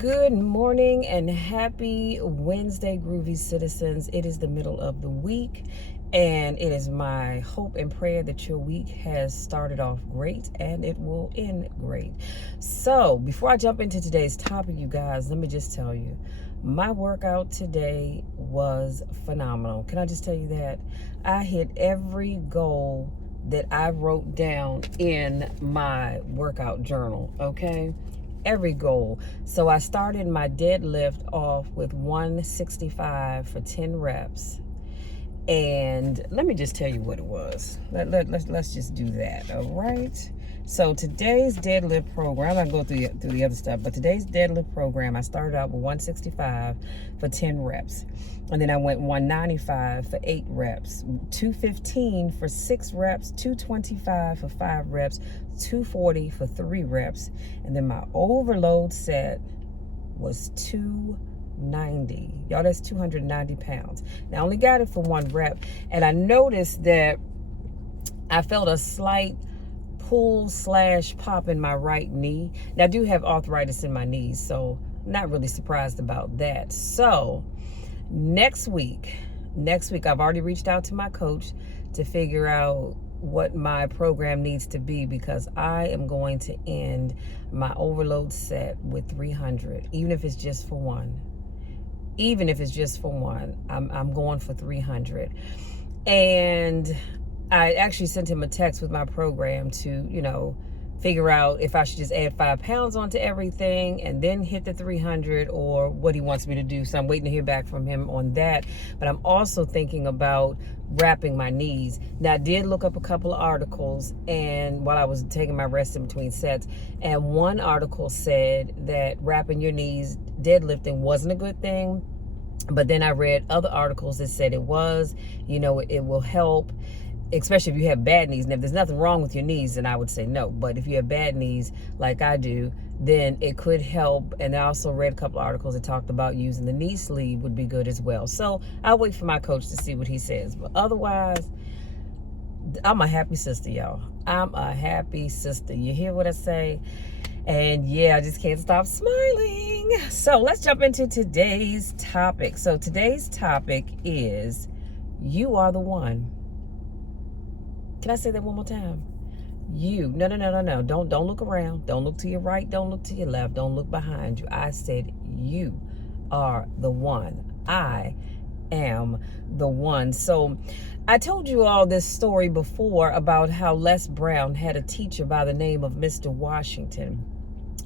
Good morning and happy Wednesday, groovy citizens. It is the middle of the week, and it is my hope and prayer that your week has started off great and it will end great. So, before I jump into today's topic, you guys, let me just tell you, my workout today was phenomenal. Can I just tell you that? I hit every goal that I wrote down in my workout journal, okay? Every goal. So I started my deadlift off with 165 for 10 reps. And let me just tell you what it was. Let's just do that, all right? So today's deadlift program, I'm going to go through the other stuff, but today's deadlift program, I started out with 165 for 10 reps. And then I went 195 for 8 reps, 215 for 6 reps, 225 for 5 reps, 240 for 3 reps. And then my overload set was 290. Y'all, that's 290 pounds. Now, I only got it for 1 rep, and I noticed that I felt a slight pull/pop in my right knee. Now, I do have arthritis in my knees, so I'm not really surprised about that. So next week, I've already reached out to my coach to figure out what my program needs to be, because I am going to end my overload set with 300, even if it's just for one. I'm going for 300. And I actually sent him a text with my program to, figure out if I should just add 5 pounds onto everything and then hit the 300, or what he wants me to do. So I'm waiting to hear back from him on that. But I'm also thinking about wrapping my knees. Now, I did look up a couple of articles, and while I was taking my rest in between sets, and one article said that wrapping your knees deadlifting wasn't a good thing. But then I read other articles that said it was, it will help, especially if you have bad knees. And if there's nothing wrong with your knees, then I would say no. But if you have bad knees like I do, then it could help. And I also read a couple of articles that talked about using the knee sleeve would be good as well. So I'll wait for my coach to see what he says. But otherwise, I'm a happy sister, y'all. I'm a happy sister. You hear what I say? And yeah, I just can't stop smiling. So let's jump into today's topic. So today's topic is, you are the one. Can I say that one more time? You. No. Don't look around. Don't look to your right. Don't look to your left. Don't look behind you. I said you are the one. I am the one. So I told you all this story before about how Les Brown had a teacher by the name of Mr. Washington.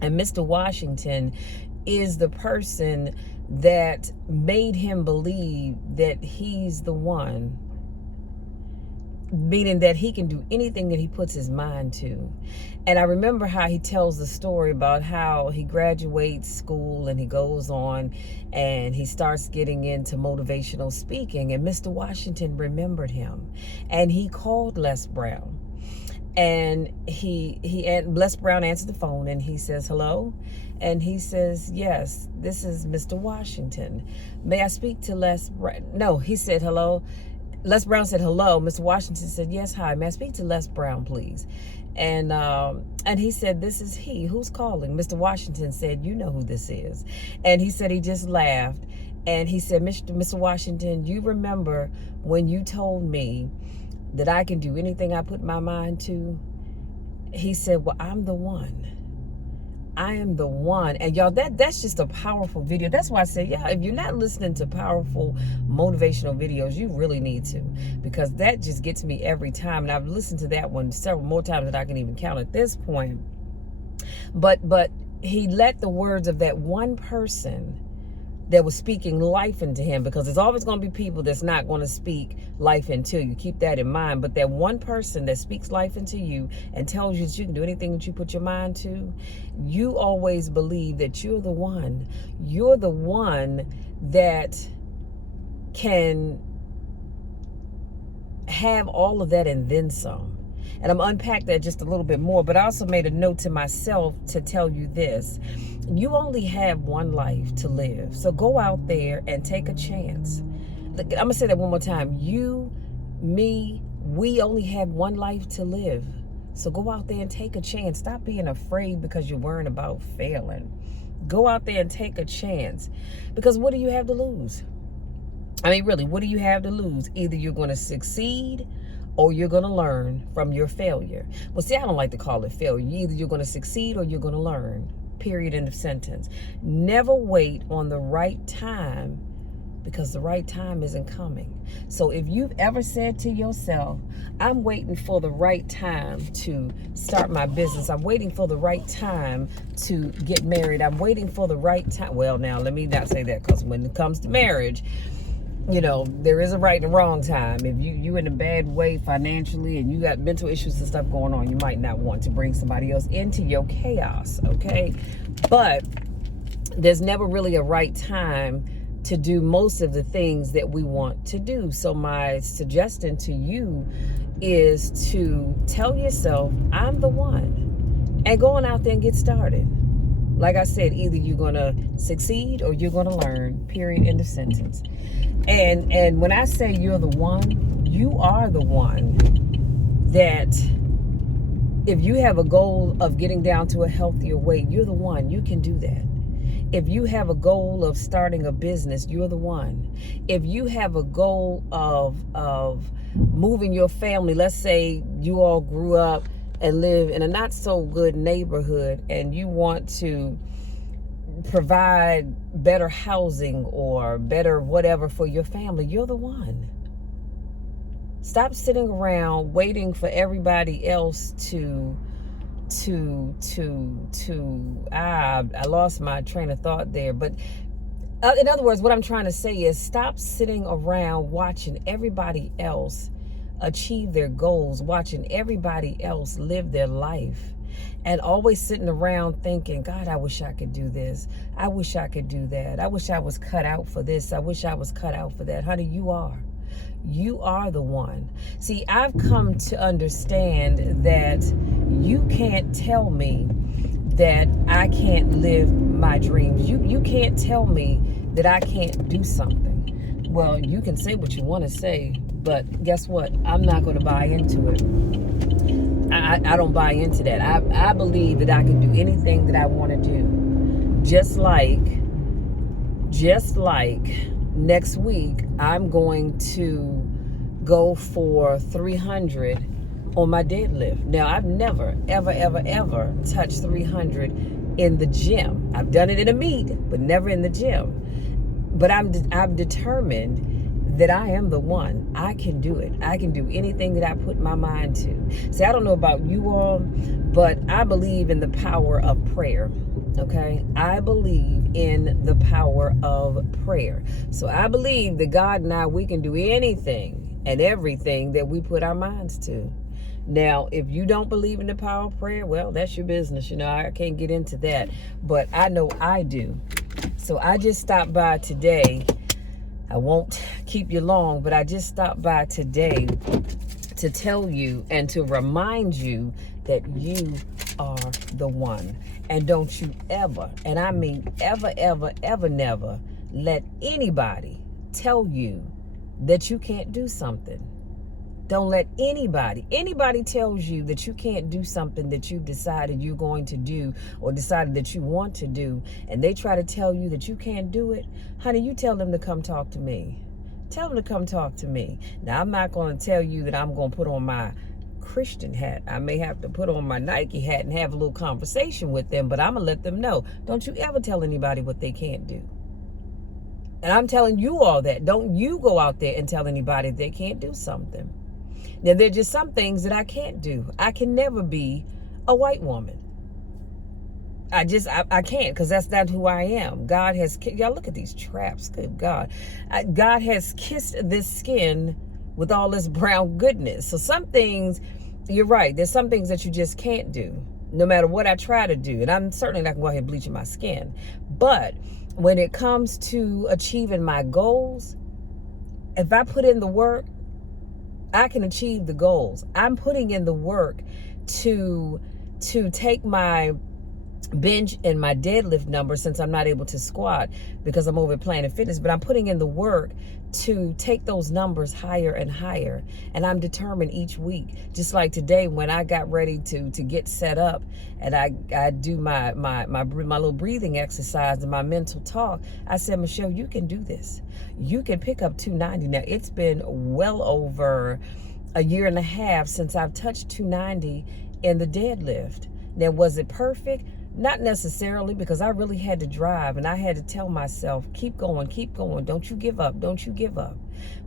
And Mr. Washington is the person that made him believe that he's the one, meaning that he can do anything that he puts his mind to. And I remember how he tells the story about how he graduates school and he goes on and he starts getting into motivational speaking, and Mr. Washington remembered him and he called Les Brown. And Les Brown answered the phone and he says, "Hello?" And he says, "Yes, this is Mr. Washington. May I speak to Les Brown?" No, he said, "Hello." Les Brown said, "Hello." Mr. Washington said, "Yes, hi. May I speak to Les Brown, please?" And he said, "This is he. Who's calling?" Mr. Washington said, "You know who this is." And he said he just laughed. And he said, Mr. Washington, you remember when you told me that I can do anything I put my mind to? He said, "Well, I'm the one. I am the one." And y'all, that's just a powerful video. That's why I said, yeah, if you're not listening to powerful motivational videos, you really need to, because that just gets me every time. And I've listened to that one several more times than I can even count at this point. But he let the words of that one person that was speaking life into him, because there's always going to be people that's not going to speak life into you. Keep that in mind. But that one person that speaks life into you and tells you that you can do anything that you put your mind to, you always believe that you're the one. You're the one that can have all of that and then some. And I'm unpack that just a little bit more, but I also made a note to myself to tell you this. You only have one life to live. So go out there and take a chance. I'm going to say that one more time. You, me, we only have one life to live. So go out there and take a chance. Stop being afraid because you're worrying about failing. Go out there and take a chance. Because what do you have to lose? I mean, really, what do you have to lose? Either you're going to succeed or you're going to learn from your failure. Well, see, I don't like to call it failure. Either you're going to succeed or you're going to learn. Period. End of sentence. Never wait on the right time, because the right time isn't coming. So if you've ever said to yourself, I'm waiting for the right time to start my business, I'm waiting for the right time to get married, I'm waiting for the right time. Well, now, let me not say that, because when it comes to marriage, you know, there is a right and a wrong time. If you in a bad way financially and you got mental issues and stuff going on, you might not want to bring somebody else into your chaos, okay? But there's never really a right time to do most of the things that we want to do. So my suggestion to you is to tell yourself, I'm the one, and go on out there and get started. Like I said, either you're going to succeed or you're going to learn, period, end of sentence. And when I say you're the one, you are the one that if you have a goal of getting down to a healthier weight, you're the one. You can do that. If you have a goal of starting a business, you're the one. If you have a goal of moving your family, let's say you all grew up and live in a not so good neighborhood and you want to provide better housing or better whatever for your family, you're the one. Stop sitting around waiting for everybody else I lost my train of thought there. But in other words, what I'm trying to say is stop sitting around watching everybody else achieve their goals, watching everybody else live their life, and always sitting around thinking, God, I wish I could do this. I wish I could do that. I wish I was cut out for this. I wish I was cut out for that. Honey, you are. You are the one. See, I've come to understand that you can't tell me that I can't live my dreams. You can't tell me that I can't do something. Well, you can say what you want to say, but guess what? I'm not going to buy into it. I don't buy into that. I believe that I can do anything that I want to do. Just like next week, I'm going to go for 300 on my deadlift. Now, I've never, ever touched 300 in the gym. I've done it in a meet, but never in the gym. But I'm determined that I am the one. I can do it. I can do anything that I put my mind to. See, I don't know about you all, but I believe in the power of prayer. Okay? I believe in the power of prayer. So I believe that God and I, we can do anything and everything that we put our minds to. Now, if you don't believe in the power of prayer, well, that's your business. You know, I can't get into that, but I know I do. So I just stopped by today. I won't keep you long, but I just stopped by today to tell you and to remind you that you are the one. And don't you ever, and I mean ever, never let anybody tell you that you can't do something. Don't let anybody tells you that you can't do something that you've decided you're going to do or decided that you want to do, and they try to tell you that you can't do it. Honey, you tell them to come talk to me. Tell them to come talk to me. Now, I'm not going to tell you that I'm going to put on my Christian hat. I may have to put on my Nike hat and have a little conversation with them, but I'm going to let them know. Don't you ever tell anybody what they can't do. And I'm telling you all that. Don't you go out there and tell anybody they can't do something. Now, there are just some things that I can't do. I can never be a white woman. I can't, because that's not who I am. God has, y'all look at these traps, good God. God has kissed this skin with all this brown goodness. So some things, you're right, there's some things that you just can't do, no matter what I try to do. And I'm certainly not going to go ahead and bleach my skin. But when it comes to achieving my goals, if I put in the work, I can achieve the goals. I'm putting in the work to take my bench and my deadlift number since I'm not able to squat because I'm over at Planet Fitness, but I'm putting in the work to take those numbers higher and higher. And I'm determined each week, just like today when I got ready to get set up and I do my little breathing exercise and my mental talk. I said, Michelle, you can do this. You can pick up 290. Now it's been well over a year and a half since I've touched 290 in the deadlift. Now, was it perfect? Not necessarily, because I really had to drive and I had to tell myself, keep going, don't you give up, don't you give up.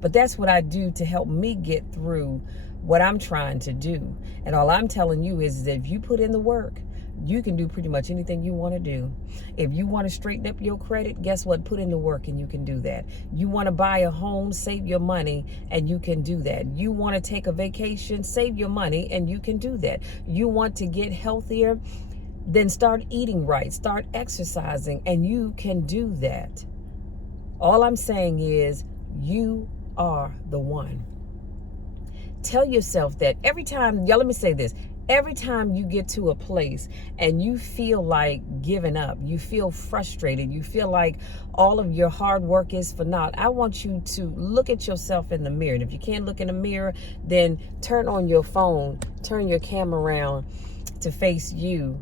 But that's what I do to help me get through what I'm trying to do. And all I'm telling you is that if you put in the work, you can do pretty much anything you want to do. If you want to straighten up your credit, guess what? Put in the work and you can do that. You want to buy a home, save your money, and you can do that. You want to take a vacation, save your money, and you can do that. You want to get healthier, then start eating right, start exercising, and you can do that. All I'm saying is you are the one. Tell yourself that every time, y'all, let me say this. Every time you get to a place and you feel like giving up, you feel frustrated, you feel like all of your hard work is for naught, I want you to look at yourself in the mirror. And if you can't look in the mirror, then turn on your phone, turn your camera around to face you,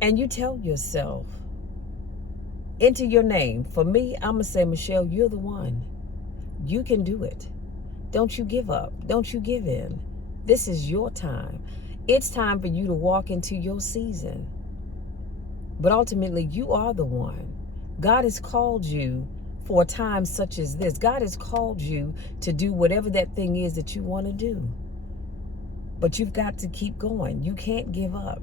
and you tell yourself, enter your name. For me, I'm going to say, Michelle, you're the one. You can do it. Don't you give up. Don't you give in. This is your time. It's time for you to walk into your season. But ultimately, you are the one. God has called you for a time such as this. God has called you to do whatever that thing is that you want to do. But you've got to keep going. You can't give up.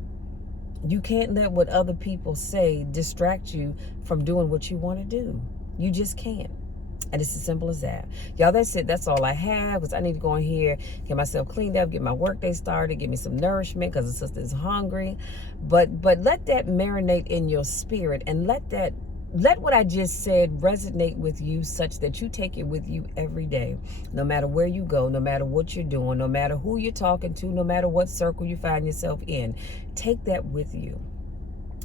You can't let what other people say distract you from doing what you want to do. You just can't. And it's as simple as that. Y'all, that's it. That's all I have, because I need to go in here, get myself cleaned up, get my work day started, get me some nourishment because the sister is hungry. But let that marinate in your spirit, and let what I just said resonate with you such that you take it with you every day. No matter where you go, no matter what you're doing, no matter who you're talking to, no matter what circle you find yourself in, take that with you,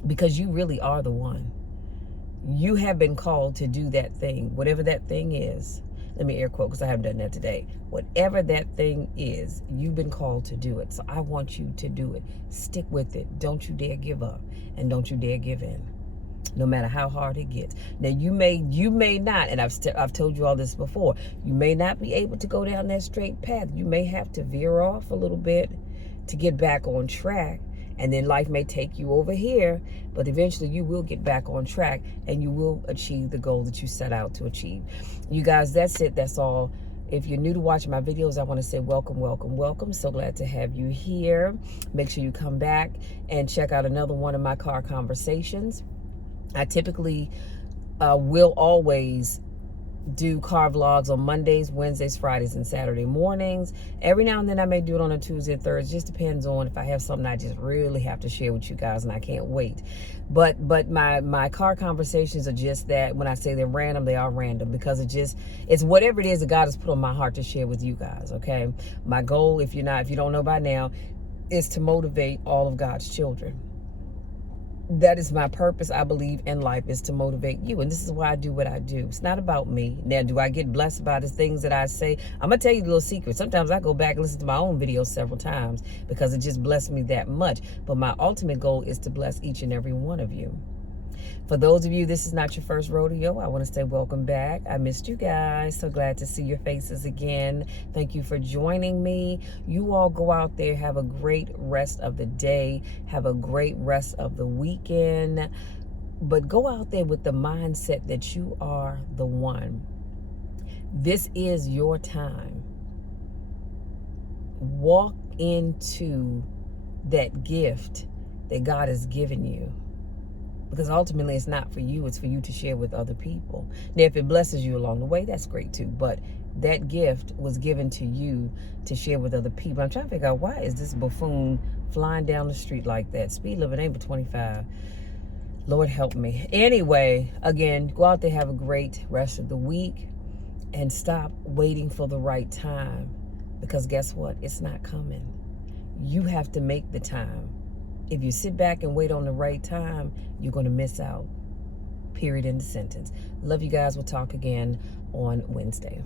because you really are the one. You have been called to do that thing, whatever that thing is. Let me air quote because I haven't done that today. Whatever that thing is, you've been called to do it. So I want you to do it. Stick with it. Don't you dare give up, and don't you dare give in, no matter how hard it gets. Now you may not, and I've told you all this before, you may not be able to go down that straight path. You may have to veer off a little bit to get back on track. And then life may take you over here, but eventually you will get back on track and you will achieve the goal that you set out to achieve. You guys, that's it. That's all. If you're new to watching my videos, I want to say welcome, welcome, welcome. So glad to have you here. Make sure you come back and check out another one of my car conversations. I typically will always do car vlogs on Mondays, Wednesdays, Fridays, and Saturday mornings. Every now and then I may do it on a Tuesday and Thursday. Just depends on if I have something I just really have to share with you guys and I can't wait. But my car conversations are just that. When I say they're random, they are random, because it's whatever it is that God has put on my heart to share with you guys. Okay, my goal, if you don't know by now, is to motivate all of God's children. That is my purpose, I believe, in life, is to motivate you. And this is why I do what I do. It's not about me. Now, do I get blessed by the things that I say? I'm going to tell you a little secret. Sometimes I go back and listen to my own videos several times because it just blessed me that much. But my ultimate goal is to bless each and every one of you. For those of you, this is not your first rodeo, I want to say welcome back. I missed you guys. So glad to see your faces again. Thank you for joining me. You all go out there, have a great rest of the day. Have a great rest of the weekend. But go out there with the mindset that you are the one. This is your time. Walk into that gift that God has given you. Because ultimately it's not for you, it's for you to share with other people. Now, if it blesses you along the way, that's great too. But that gift was given to you to share with other people. I'm trying to figure out, why is this buffoon flying down the street like that? Speed limit ain't but 25. Lord help me. Anyway, again, go out there, have a great rest of the week, and stop waiting for the right time. Because guess what? It's not coming. You have to make the time. If you sit back and wait on the right time, you're going to miss out. Period. End of sentence. Love you guys. We'll talk again on Wednesday.